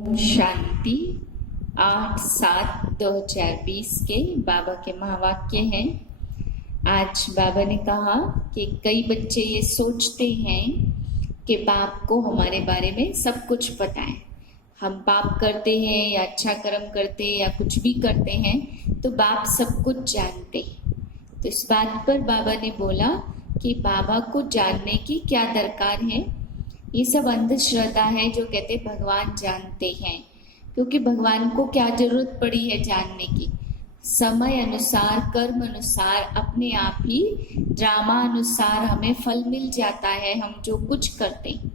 ओम शांति 8/7/2020 के बाबा के महावाक्य हैं। आज बाबा ने कहा कि कई बच्चे ये सोचते हैं कि बाप को हमारे बारे में सब कुछ पता है। हम पाप करते हैं या अच्छा कर्म करते हैं या कुछ भी करते हैं तो बाप सब कुछ जानते हैं। तो इस बात पर बाबा ने बोला कि बाबा को जानने की क्या दरकार है। ये सब अंधश्रद्धा है जो कहते भगवान जानते हैं, क्योंकि भगवान को क्या जरूरत पड़ी है जानने की। समय अनुसार कर्म अनुसार अपने आप ही ड्रामा अनुसार हमें फल मिल जाता है। हम जो कुछ करते हैं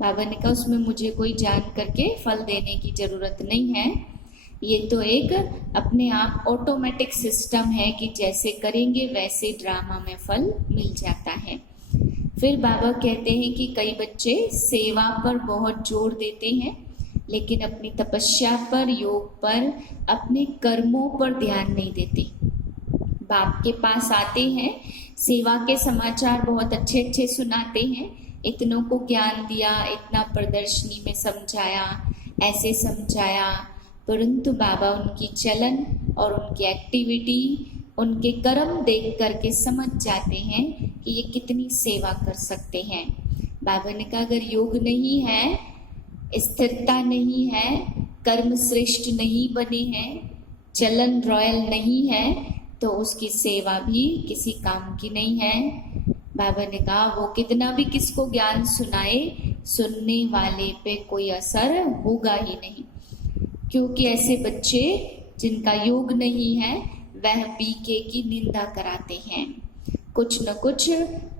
बाबा ने कहा उसमें मुझे कोई जान करके फल देने की जरूरत नहीं है। ये तो एक अपने आप ऑटोमेटिक सिस्टम है कि जैसे करेंगे वैसे ड्रामा में फल मिल जाता है। फिर बाबा कहते हैं कि कई बच्चे सेवा पर बहुत जोर देते हैं लेकिन अपनी तपस्या पर, योग पर, अपने कर्मों पर ध्यान नहीं देते। बाप के पास आते हैं, सेवा के समाचार बहुत अच्छे अच्छे सुनाते हैं, इतनों को ज्ञान दिया, इतना प्रदर्शनी में समझाया, ऐसे समझाया, परंतु बाबा उनकी चलन और उनकी एक्टिविटी, उनके कर्म देख करके समझ जाते हैं कि ये कितनी सेवा कर सकते हैं। बाबा ने कहा अगर योग नहीं है, स्थिरता नहीं है, कर्म श्रेष्ठ नहीं बने हैं, चलन रॉयल नहीं है तो उसकी सेवा भी किसी काम की नहीं है। बाबा ने कहा वो कितना भी किसको ज्ञान सुनाए, सुनने वाले पे कोई असर होगा ही नहीं, क्योंकि ऐसे बच्चे जिनका योग नहीं है वह बीके की निंदा कराते हैं। कुछ न कुछ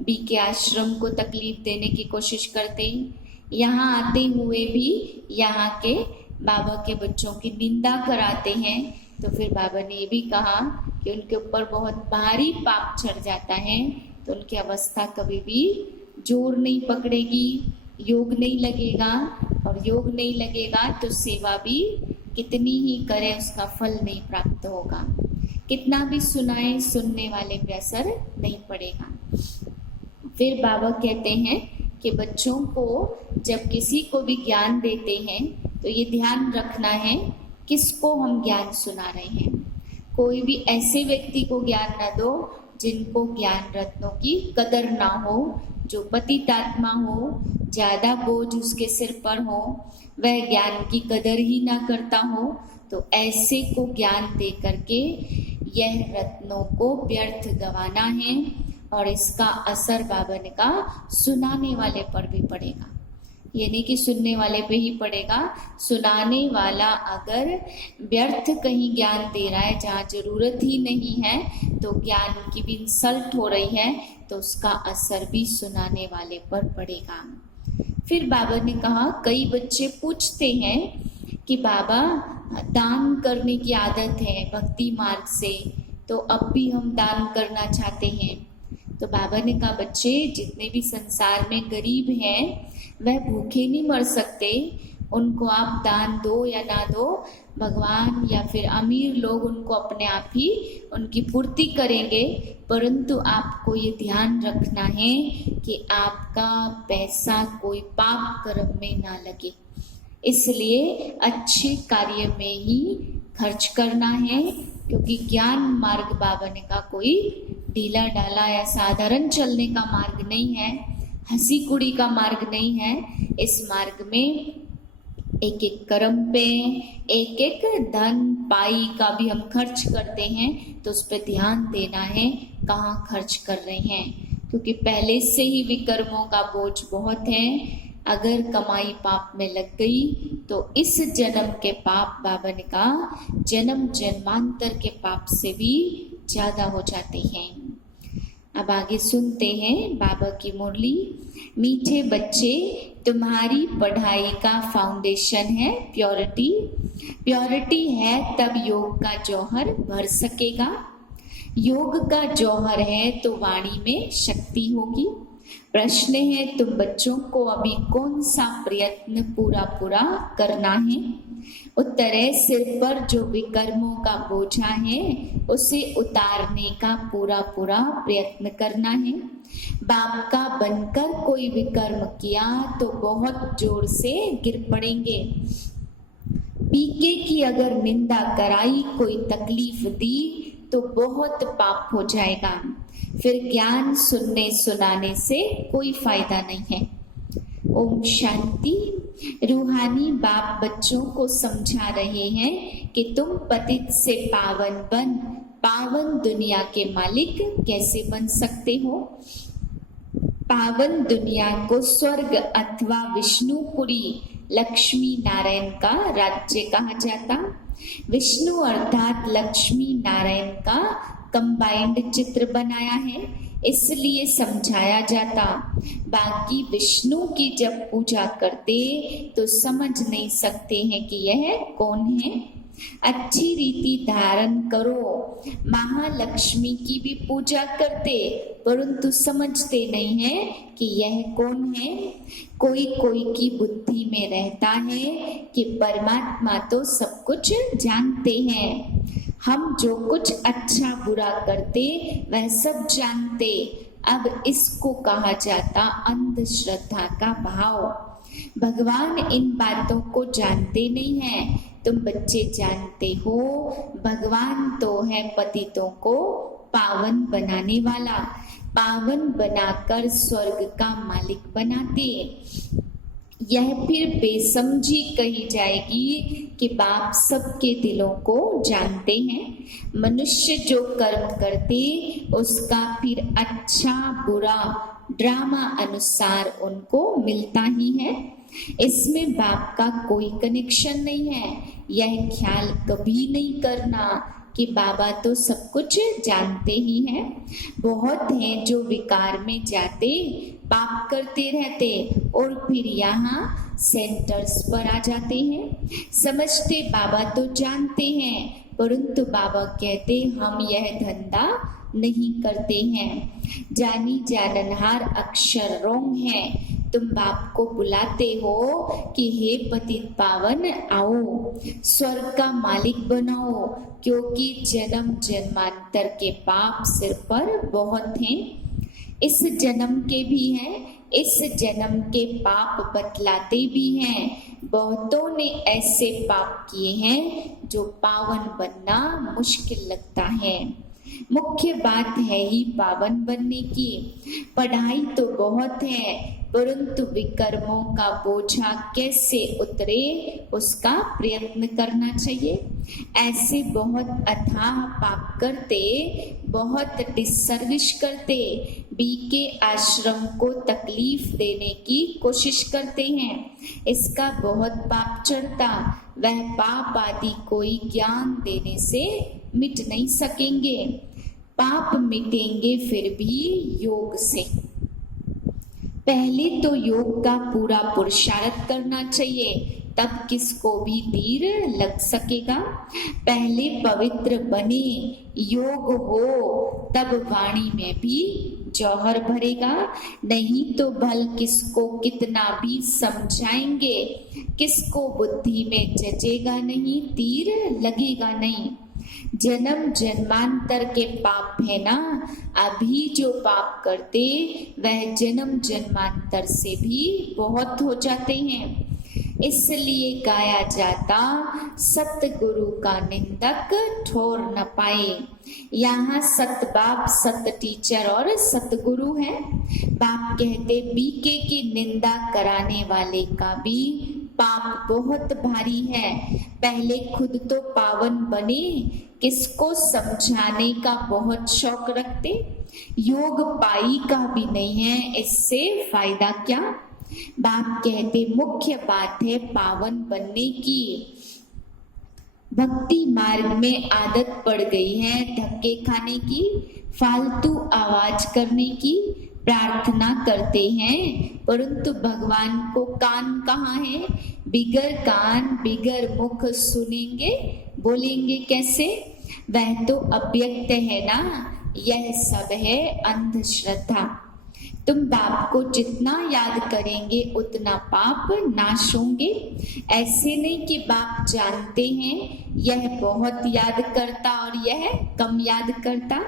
बीके आश्रम को तकलीफ देने की कोशिश करते हैं। यहाँ आते हुए भी यहाँ के बाबा के बच्चों की निंदा कराते हैं। तो फिर बाबा ने ये भी कहा कि उनके ऊपर बहुत भारी पाप चढ़ जाता है तो उनकी अवस्था कभी भी जोर नहीं पकड़ेगी, योग नहीं लगेगा, और योग नहीं लगेगा तो सेवा भी कितनी ही करे उसका फल नहीं प्राप्त होगा। कितना भी सुनाए सुनने वाले पे असर नहीं पड़ेगा। फिर बाबा कहते हैं कि बच्चों को जब किसी को भी ज्ञान देते हैं तो ये ध्यान रखना है किसको हम ज्ञान सुना रहे हैं। कोई भी ऐसे व्यक्ति को ज्ञान न दो जिनको ज्ञान रत्नों की कदर ना हो, जो पतितात्मा हो, ज्यादा बोझ उसके सिर पर हो, वह ज्ञान की कदर ही ना करता हो, तो ऐसे को ज्ञान दे करके यह रत्नों को व्यर्थ गंवाना है और इसका असर बाबा ने कहा सुनाने वाले पर भी पड़ेगा। ये नहीं कि सुनने वाले पे ही पड़ेगा, सुनाने वाला अगर व्यर्थ कहीं ज्ञान दे रहा है जहाँ जरूरत ही नहीं है, तो ज्ञान की भी इंसल्ट हो रही है, तो उसका असर भी सुनाने वाले पर पड़ेगा। फिर बाबा ने कहा कई बच्चे पूछते हैं कि बाबा दान करने की आदत है भक्ति मार्ग से, तो अब भी हम दान करना चाहते हैं। तो बाबा ने कहा बच्चे जितने भी संसार में गरीब हैं वह भूखे नहीं मर सकते, उनको आप दान दो या ना दो, भगवान या फिर अमीर लोग उनको अपने आप ही उनकी पूर्ति करेंगे, परंतु आपको ये ध्यान रखना है कि आपका पैसा कोई पाप कर्म में ना लगे, इसलिए अच्छे कार्य में ही खर्च करना है। क्योंकि ज्ञान मार्ग बाबा ने कहा कोई ढीला डाला या साधारण चलने का मार्ग नहीं है, हंसी कुड़ी का मार्ग नहीं है। इस मार्ग में एक एक कर्म पे, एक एक धन पाई का भी हम खर्च करते हैं तो उस पर ध्यान देना है कहाँ खर्च कर रहे हैं, क्योंकि पहले से ही विकर्मों का बोझ बहुत है। अगर कमाई पाप में लग गई तो इस जन्म के पाप बाबा ने कहा जन्म जन्मांतर के पाप से भी ज्यादा हो जाते हैं। अब आगे सुनते हैं बाबा की मुरली। मीठे बच्चे तुम्हारी पढ़ाई का फाउंडेशन है प्योरिटी, प्योरिटी है तब योग का जौहर भर सकेगा। योग का जौहर है तो वाणी में शक्ति होगी। प्रश्न है तुम बच्चों को अभी कौन सा प्रयत्न पूरा पूरा करना है। उत्तर है सिर पर जो विकर्मों का बोझा है उसे उतारने का पूरा पूरा प्रयत्न करना है। बाप का बनकर कोई विकर्म किया तो बहुत जोर से गिर पड़ेंगे, बीके की अगर निंदा कराई, कोई तकलीफ दी तो बहुत पाप हो जाएगा। फिर ज्ञान सुनने सुनाने से कोई फायदा नहीं है। ओम शांति। रूहानी बाप बच्चों को समझा रहे हैं कि तुम पतित से पावन बन पावन दुनिया के मालिक कैसे बन सकते हो। पावन दुनिया को स्वर्ग अथवा विष्णुपुरी लक्ष्मी नारायण का राज्य कहा जाता। विष्णु अर्थात लक्ष्मी नारायण का कंबाइंड चित्र बनाया है, इसलिए समझाया जाता। बाकी विष्णु की जब पूजा करते तो समझ नहीं सकते हैं कि यह कौन है। अच्छी रीति धारण करो। महालक्ष्मी की भी पूजा करते परंतु समझते नहीं है कि यह कौन है। कोई कोई की बुद्धि में रहता है कि परमात्मा तो सब कुछ जानते हैं, हम जो कुछ अच्छा बुरा करते वह सब जानते। अब इसको कहा जाता अंधश्रद्धा का भाव। भगवान इन बातों को जानते नहीं हैं। तुम बच्चे जानते हो भगवान तो है पतितों को पावन बनाने वाला, पावन बनाकर स्वर्ग का मालिक बनाते। यह फिर बेसमझी कही जाएगी कि बाप सबके दिलों को जानते हैं। मनुष्य जो कर्म करते उसका फिर अच्छा बुरा ड्रामा अनुसार उनको मिलता ही है। इसमें बाप का कोई कनेक्शन नहीं है। यह ख्याल कभी नहीं करना कि बाबा तो सब कुछ जानते ही हैं। बहुत हैं जो विकार में जाते पाप करते रहते और फिर यहाँ सेंटर्स पर आ जाते हैं। समझते बाबा तो जानते हैं परंतु बाबा कहते हम यह धंधा नहीं करते हैं। जानी जाननहार अक्षर रोंग है। तुम बाप को बुलाते हो कि हे पतित पावन आओ स्वर्ग का मालिक बनाओ, क्योंकि जन्म जन्मांतर के पाप सिर पर बहुत हैं। इस जन्म के भी हैं, इस जन्म के पाप बतलाते भी हैं। बहुतों ने ऐसे पाप किए हैं जो पावन बनना मुश्किल लगता है। मुख्य बात है ही पावन बनने की। पढ़ाई तो बहुत है परंतु विकर्मों का बोझा कैसे उतरे उसका प्रयत्न करना चाहिए। ऐसे बहुत अथाह पाप करते, बहुत डिसर्विस करते, बीके आश्रम को तकलीफ देने की कोशिश करते हैं। इसका बहुत पाप चढ़ता। वह पाप आदि कोई ज्ञान देने से मिट नहीं सकेंगे। पाप मिटेंगे फिर भी योग से। पहले तो योग का पूरा पुरुषार्थ करना चाहिए, तब किसको भी तीर लग सकेगा। पहले पवित्र बने, योग हो, तब वाणी में भी जौहर भरेगा। नहीं तो भल किसको कितना भी समझाएंगे, किसको बुद्धि में जचेगा नहीं, तीर लगेगा नहीं। जन्म जन्मांतर के पाप है ना, अभी जो पाप करते वह जन्म जन्मांतर से भी बहुत हो जाते हैं। इसलिए गाया जाता सतगुरु का निंदक ठोर न पाए। यहाँ सत बाप, सत टीचर और सतगुरु है। बाप कहते बीके की निंदा कराने वाले का भी पाप बहुत भारी है। पहले खुद तो पावन बने, किसको समझाने का बहुत शौक रखते। योग पाई का भी नहीं है, इससे फायदा क्या। बाप कहते मुख्य बात है पावन बनने की। भक्ति मार्ग में आदत पड़ गई है धक्के खाने की, फालतू आवाज करने की। प्रार्थना करते हैं परंतु भगवान को कान कहाँ है। बिगर कान बिगर मुख सुनेंगे, बोलेंगे कैसे। वह तो अव्यक्त है ना। यह सब है अंधश्रद्धा। तुम बाप को जितना याद करेंगे उतना पाप नाश होंगे। ऐसे नहीं कि बाप जानते हैं यह बहुत याद करता और यह कम याद करता।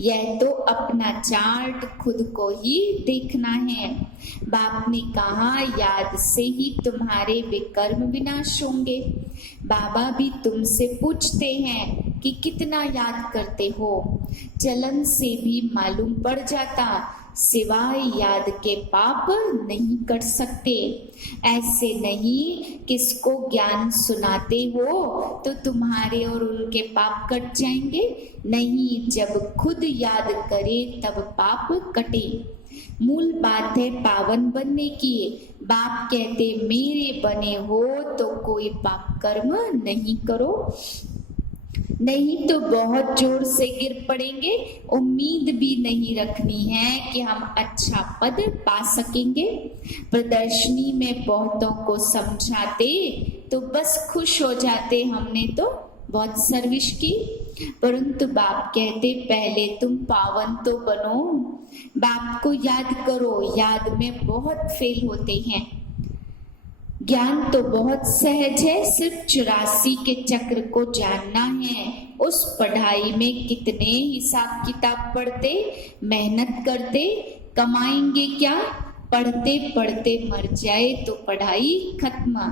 यह तो अपना चार्ट खुद को ही देखना है। बाप ने कहा याद से ही तुम्हारे विकर्म विनाश होंगे। बाबा भी तुमसे पूछते हैं कि कितना याद करते हो। चलन से भी मालूम पड़ जाता, सिवाय याद के पाप नहीं कर सकते। ऐसे नहीं किसको ज्ञान सुनाते हो तो तुम्हारे और उनके पाप कट जाएंगे। नहीं, जब खुद याद करे तब पाप कटे। मूल बात है पावन बनने की। बाप कहते मेरे बने हो तो कोई पाप कर्म नहीं करो, नहीं तो बहुत जोर से गिर पड़ेंगे। उम्मीद भी नहीं रखनी है कि हम अच्छा पद पा सकेंगे। प्रदर्शनी में बहुतों को समझाते तो बस खुश हो जाते, हमने तो बहुत सर्विस की। परंतु बाप कहते पहले तुम पावन तो बनो। बाप को याद करो, याद में बहुत फेल होते हैं। ज्ञान तो बहुत सहज है, सिर्फ 84 के चक्र को जानना है। उस पढ़ाई में कितने हिसाब किताब पढ़ते, मेहनत करते, कमाएंगे क्या? पढ़ते पढ़ते मर जाए तो पढ़ाई खत्म।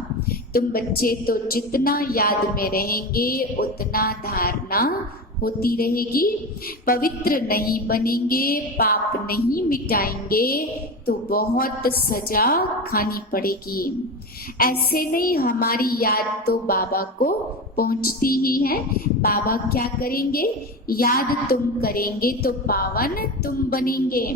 तुम बच्चे तो जितना याद में रहेंगे उतना धारणा होती रहेगी। पवित्र नहीं बनेंगे, पाप नहीं मिटाएंगे तो बहुत सजा खानी पड़ेगी। ऐसे नहीं, हमारी याद तो बाबा को पहुंचती ही है। बाबा क्या करेंगे? याद तुम करेंगे तो पावन तुम बनेंगे।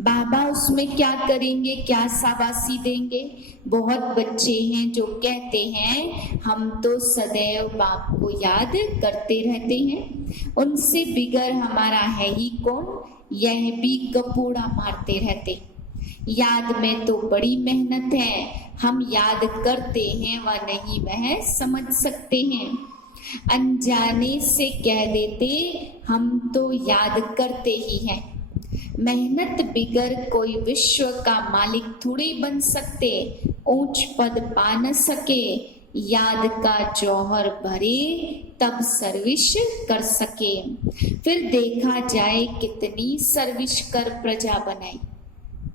बाबा उसमें क्या करेंगे, क्या शाबाशी देंगे? बहुत बच्चे हैं जो कहते हैं हम तो सदैव बाप को याद करते रहते हैं, उनसे बिगर हमारा है ही कौन? यह भी गपोड़ा मारते रहते। याद में तो बड़ी मेहनत है, हम याद करते हैं व नहीं वह समझ सकते हैं। अनजाने से कह देते हम तो याद करते ही हैं। मेहनत बिगर कोई विश्व का मालिक थोड़ी बन सकते, ऊंच पद पा न सके। याद का जौहर भरे तब सर्विस कर सके। फिर देखा जाए कितनी सर्विस कर प्रजा बनाई।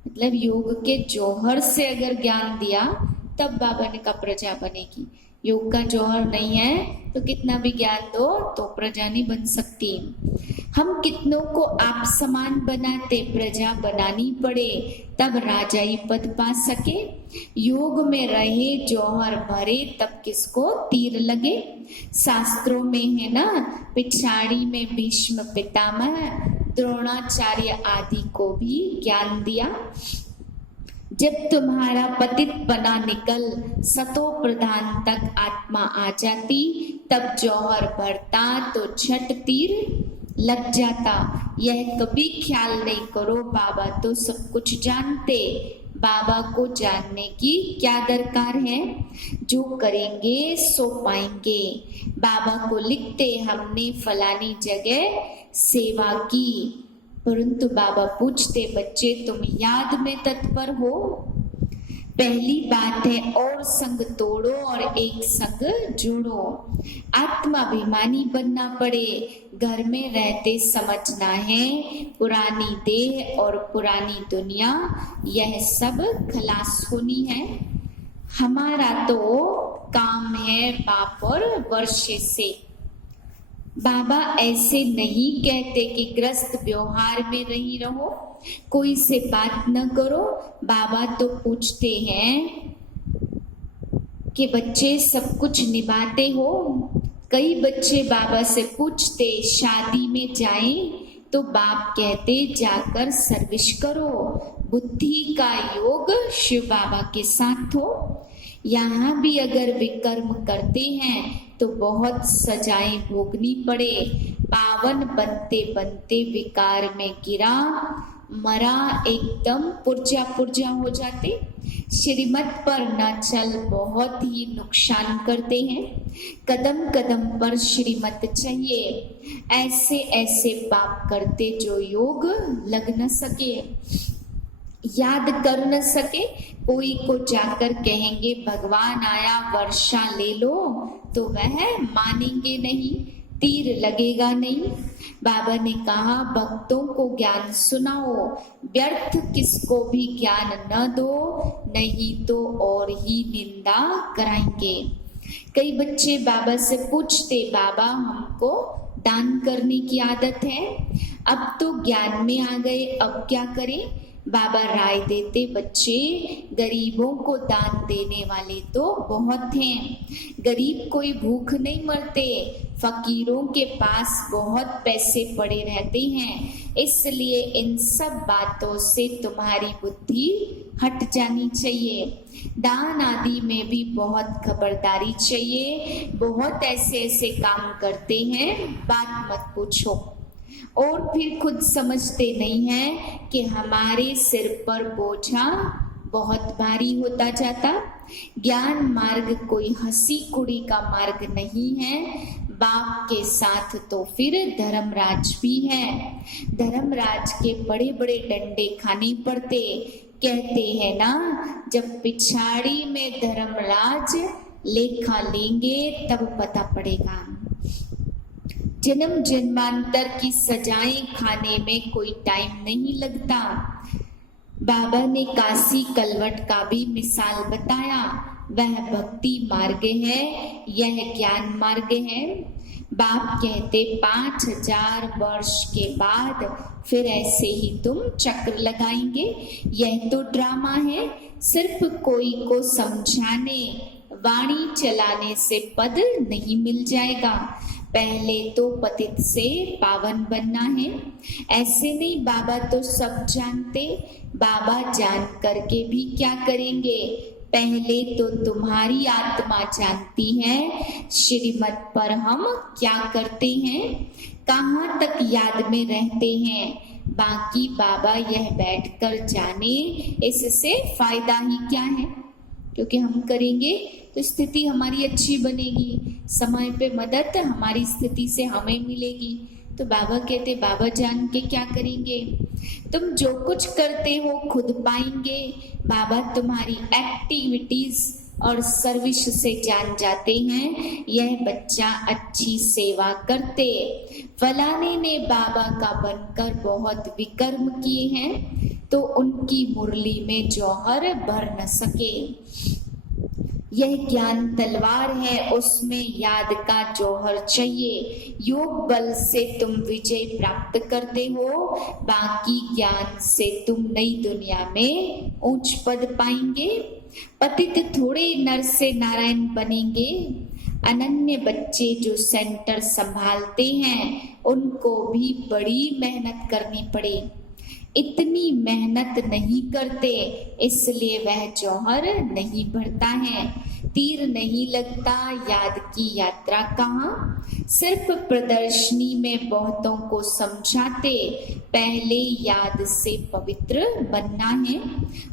मतलब योग के जौहर से अगर ज्ञान दिया तब बाबा ने कहा प्रजा बनेगी। योग का जौहर नहीं है तो कितना भी ज्ञान दो तो प्रजा नहीं बन सकती। हम कितनों को आप समान बनाते, प्रजा बनानी पड़े तब राजाई पद पा सके। योग में रहे जौहर भरे तब किसको तीर लगे। शास्त्रों में है ना, पिछाड़ी में भीष्म पितामह द्रोणाचार्य आदि को भी ज्ञान दिया। जब तुम्हारा पतित पना निकल सतो प्रधान तक आत्मा आ जाती, तब जौहर भरता तो छठ तीर लग जाता। यह कभी ख्याल नहीं करो बाबा तो सब कुछ जानते। बाबा को जानने की क्या दरकार है? जो करेंगे सो पाएंगे। बाबा को लिखते हमने फलानी जगह सेवा की, परंतु बाबा पूछते बच्चे तुम याद में तत्पर हो? पहली बात है और संग तोड़ो और एक संग जोड़ो। आत्माभिमानी बनना पड़े। घर में रहते समझना है पुरानी देह और पुरानी दुनिया यह सब खलास होनी है। हमारा तो काम है बाप और वर्षे से। बाबा ऐसे नहीं कहते कि ग्रस्त व्यवहार में नहीं रहो, कोई से बात न करो। बाबा तो पूछते हैं कि बच्चे सब कुछ निभाते हो? कई बच्चे बाबा से पूछते शादी में जाएं तो बाप कहते जाकर सर्विस करो। बुद्धि का योग शिव बाबा के साथ हो। यहाँ भी अगर विकर्म करते हैं तो बहुत सजाएं भोगनी पड़े। पावन बनते बनते विकार में गिरा, मरा एकदम पुर्जा पुर्जा हो जाते। श्रीमत पर न चल बहुत ही नुकसान करते हैं। कदम कदम पर श्रीमत चाहिए। ऐसे ऐसे पाप करते जो योग लग न सके, याद कर न सके। कोई को जाकर कहेंगे भगवान आया वर्षा ले लो तो वह मानेंगे नहीं। तीर लगेगा नहीं। बाबा ने कहा भक्तों को ज्ञान सुनाओ, व्यर्थ किसको भी ज्ञान न दो, नहीं तो और ही निंदा कराएंगे। कई बच्चे बाबा से पूछते, बाबा हमको दान करने की आदत है, अब तो ज्ञान में आ गए, अब क्या करें। बाबा राय देते, बच्चे गरीबों को दान देने वाले तो बहुत हैं, गरीब कोई भूख नहीं मरते, फकीरों के पास बहुत पैसे पड़े रहते हैं, इसलिए इन सब बातों से तुम्हारी बुद्धि हट जानी चाहिए। दान आदि में भी बहुत खबरदारी चाहिए, बहुत ऐसे ऐसे काम करते हैं, बात मत पूछो। और फिर खुद समझते नहीं हैं कि हमारे सिर पर बोझा बहुत भारी होता जाता। ज्ञान मार्ग कोई हंसी कुड़ी का मार्ग नहीं है, बाप के साथ तो फिर धर्मराज भी है। धर्मराज के बड़े बड़े डंडे खाने पड़ते। कहते हैं ना, जब पिछाड़ी में धर्मराज लेखा लेंगे तब पता पड़ेगा। जन्म जन्मांतर की सजाएं खाने में कोई टाइम नहीं लगता। बाबा ने काशी कलवट का भी मिसाल बताया, वह भक्ति मार्ग है, यह ज्ञान मार्ग है। बाप कहते 5000 वर्ष के बाद फिर ऐसे ही तुम चक्र लगाएंगे। यह तो ड्रामा है, सिर्फ कोई को समझाने वाणी चलाने से पद नहीं मिल जाएगा। पहले तो पतित से पावन बनना है। ऐसे नहीं, बाबा तो सब जानते, बाबा जान करके भी क्या करेंगे। पहले तो तुम्हारी आत्मा जानती है श्रीमत पर हम क्या करते हैं, कहाँ तक याद में रहते हैं। बाकी बाबा यह बैठकर जाने, इससे फायदा ही क्या है, क्योंकि हम करेंगे तो स्थिति हमारी अच्छी बनेगी, समय पे मदद हमारी स्थिति से हमें मिलेगी। तो बाबा कहते, बाबा जान के क्या करेंगे, तुम जो कुछ करते हो खुद पाएंगे। बाबा तुम्हारी एक्टिविटीज और सर्विस से जान जाते हैं, यह बच्चा अच्छी सेवा करते। फलाने ने बाबा का बनकर बहुत विकर्म किए हैं, तो उनकी मुरली में जौहर भर न सके। यह ज्ञान तलवार है, उसमें याद का जौहर चाहिए। योग बल से तुम विजय प्राप्त करते हो, बाकी ज्ञान से तुम नई दुनिया में ऊंच पद पाएंगे। पतित थोड़े नर से नारायण बनेंगे। अनन्य बच्चे जो सेंटर संभालते हैं, उनको भी बड़ी मेहनत करनी पड़े। इतनी मेहनत नहीं करते, इसलिए वह जौहर नहीं भरता है। तीर नहीं लगता, याद की यात्रा कहाँ। सिर्फ प्रदर्शनी में बहुतों को समझाते, पहले याद से पवित्र बनना है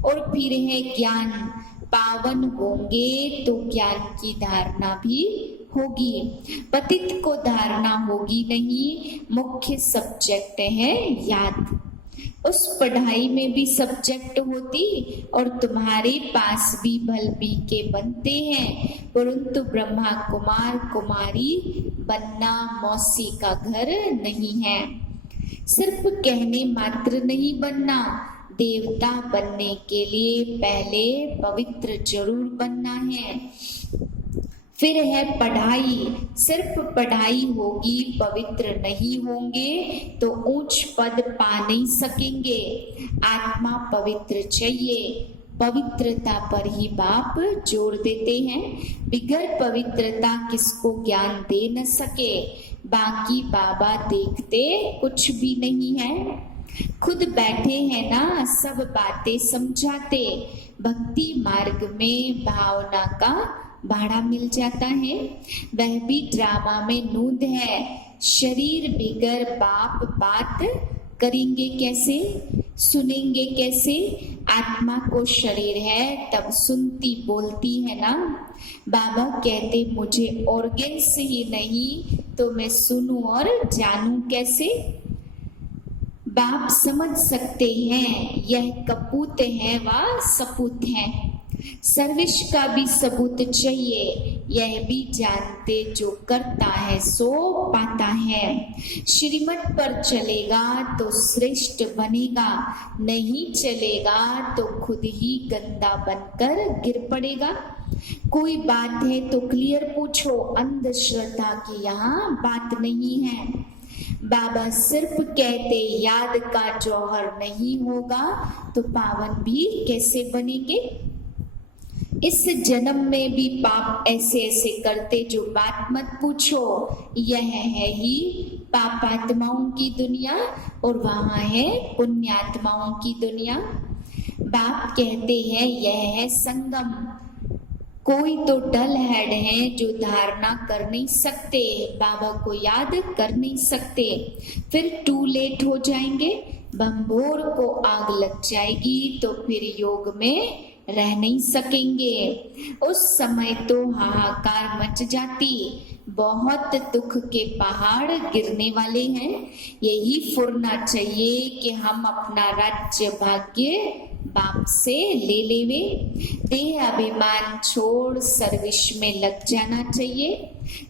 और फिर है ज्ञान। पावन होंगे तो ज्ञान की धारणा भी होगी, पतित को धारणा होगी नहीं। मुख्य सब्जेक्ट है याद। उस पढ़ाई में भी सब्जेक्ट होती और तुम्हारे पास भी भल भी के बनते हैं, परंतु ब्रह्मा कुमार कुमारी बनना मौसी का घर नहीं है। सिर्फ कहने मात्र नहीं बनना, देवता बनने के लिए पहले पवित्र जरूर बनना है। फिर है पढ़ाई, सिर्फ पढ़ाई होगी, पवित्र नहीं होंगे तो ऊंच पद पा नहीं सकेंगे। आत्मा पवित्र चाहिए, पवित्रता पर ही बाप जोर देते हैं। बिगर पवित्रता किसको ज्ञान दे न सके। बाकी बाबा देखते कुछ भी नहीं है, खुद बैठे हैं ना, सब बातें समझाते। भक्ति मार्ग में भावना का भाड़ा मिल जाता है, वह भी ड्रामा में नूंद है। शरीर बिगर बाप बात करेंगे कैसे, सुनेंगे कैसे। आत्मा को शरीर है तब सुनती बोलती है ना। बाबा कहते मुझे ऑर्गन्स ही नहीं तो मैं सुनूं और जानूं कैसे। बाप समझ सकते हैं यह कपूत है व सपूत है। सर्विस का भी सबूत चाहिए, यह भी जानते जो करता है सो पाता है। श्रीमत पर चलेगा तो श्रेष्ठ बनेगा, नहीं चलेगा तो खुद ही गंदा बनकर गिर पड़ेगा। कोई बात है तो क्लियर पूछो, अंधश्रद्धा की यहाँ बात नहीं है। बाबा सिर्फ कहते याद का जौहर नहीं होगा तो पावन भी कैसे बनेंगे। इस जन्म में भी पाप ऐसे ऐसे करते जो बात मत पूछो। यह है ही पापात्माओं की दुनिया और वहां है पुण्यात्माओं की दुनिया। बाप कहते हैं यह है संगम। कोई तो डल हेड है जो धारणा कर नहीं सकते, बाबा को याद कर नहीं सकते, फिर टू लेट हो जाएंगे। बम्भोर को आग लग जाएगी तो फिर योग में रह नहीं सकेंगे। उस समय तो हाहाकार मच जाती, बहुत दुख के पहाड़ गिरने वाले हैं। यही फुरना चाहिए कि हम अपना राज्य भाग्य बाप से ले लेवे। देह अभिमान छोड़ सर्विस में लग जाना चाहिए।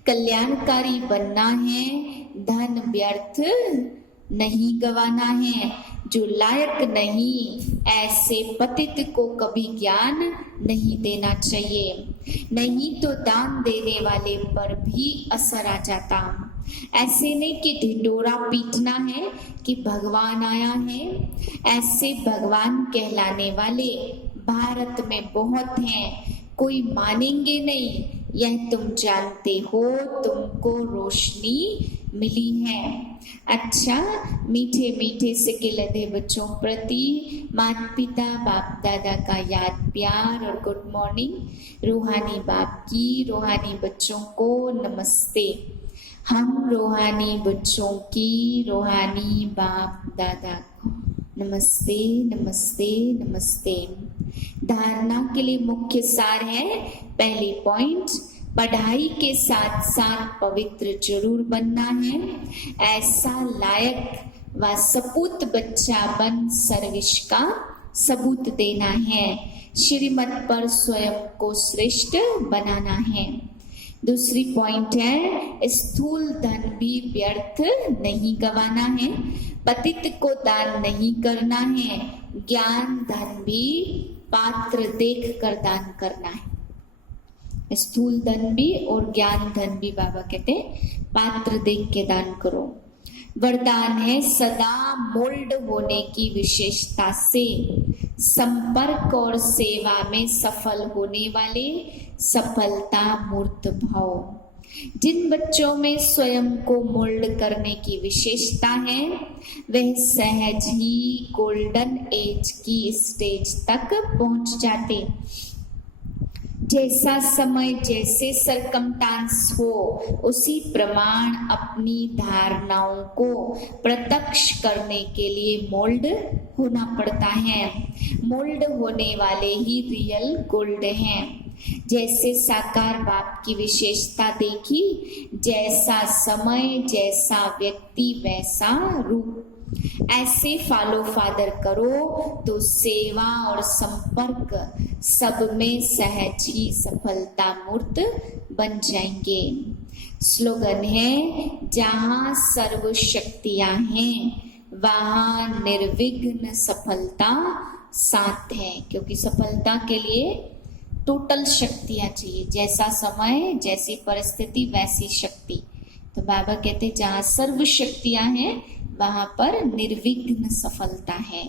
कल्याणकारी बनना है, धन व्यर्थ नहीं गवाना है। जो लायक नहीं ऐसे पतित को कभी ज्ञान नहीं देना चाहिए, नहीं तो दान देने वाले पर भी असर आ जाता। ऐसे नहीं कि ढिंडोरा पीटना है कि भगवान आया है। ऐसे भगवान कहलाने वाले भारत में बहुत हैं, कोई मानेंगे नहीं। यह तुम जानते हो, तुमको रोशनी मिली है। अच्छा, मीठे मीठे से लधे बच्चों प्रति माता पिता बाप दादा का याद प्यार और गुड मॉर्निंग। रूहानी बाप की रूहानी बच्चों को नमस्ते। हम रूहानी बच्चों की रूहानी बाप दादा को नमस्ते नमस्ते नमस्ते। धारणा के लिए मुख्य सार है, पहली पॉइंट, पढ़ाई के साथ साथ पवित्र जरूर बनना है। ऐसा लायक व सपूत बच्चा बन सर्विस का सबूत देना है। श्रीमत पर स्वयं को श्रेष्ठ बनाना है। दूसरी पॉइंट है, स्थूल धन भी व्यर्थ नहीं गवाना है। पतित को दान नहीं करना है। ज्ञान धन भी पात्र देख कर दान करना है। स्थूल धन भी और ज्ञान धन भी बाबा कहते पात्र देख के दान करो। वरदान है सदा मोल्ड होने की विशेषता से संपर्क और सेवा में सफल होने वाले सफलता मूर्त भाव। जिन बच्चों में स्वयं को मोल्ड करने की विशेषता है वह सहज ही गोल्डन एज की स्टेज तक पहुंच जाते। जैसा समय जैसे सरकमस्टांस हो उसी प्रमाण अपनी धारणाओं को प्रत्यक्ष करने के लिए मोल्ड होना पड़ता है। मोल्ड होने वाले ही रियल गोल्ड हैं। जैसे साकार बाप की विशेषता देखी, जैसा समय जैसा व्यक्ति वैसा रूप। ऐसे फॉलो फादर करो तो सेवा और संपर्क सब में सहज ही सफलता मूर्त बन जाएंगे। स्लोगन है, जहाँ सर्व शक्तियां हैं वहाँ निर्विघ्न सफलता साथ है। क्योंकि सफलता के लिए टोटल शक्तियां चाहिए, जैसा समय जैसी परिस्थिति वैसी शक्ति। तो बाबा कहते जहाँ सर्व शक्तियां हैं वहां पर निर्विघ्न सफलता है।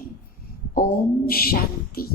ओम शांति।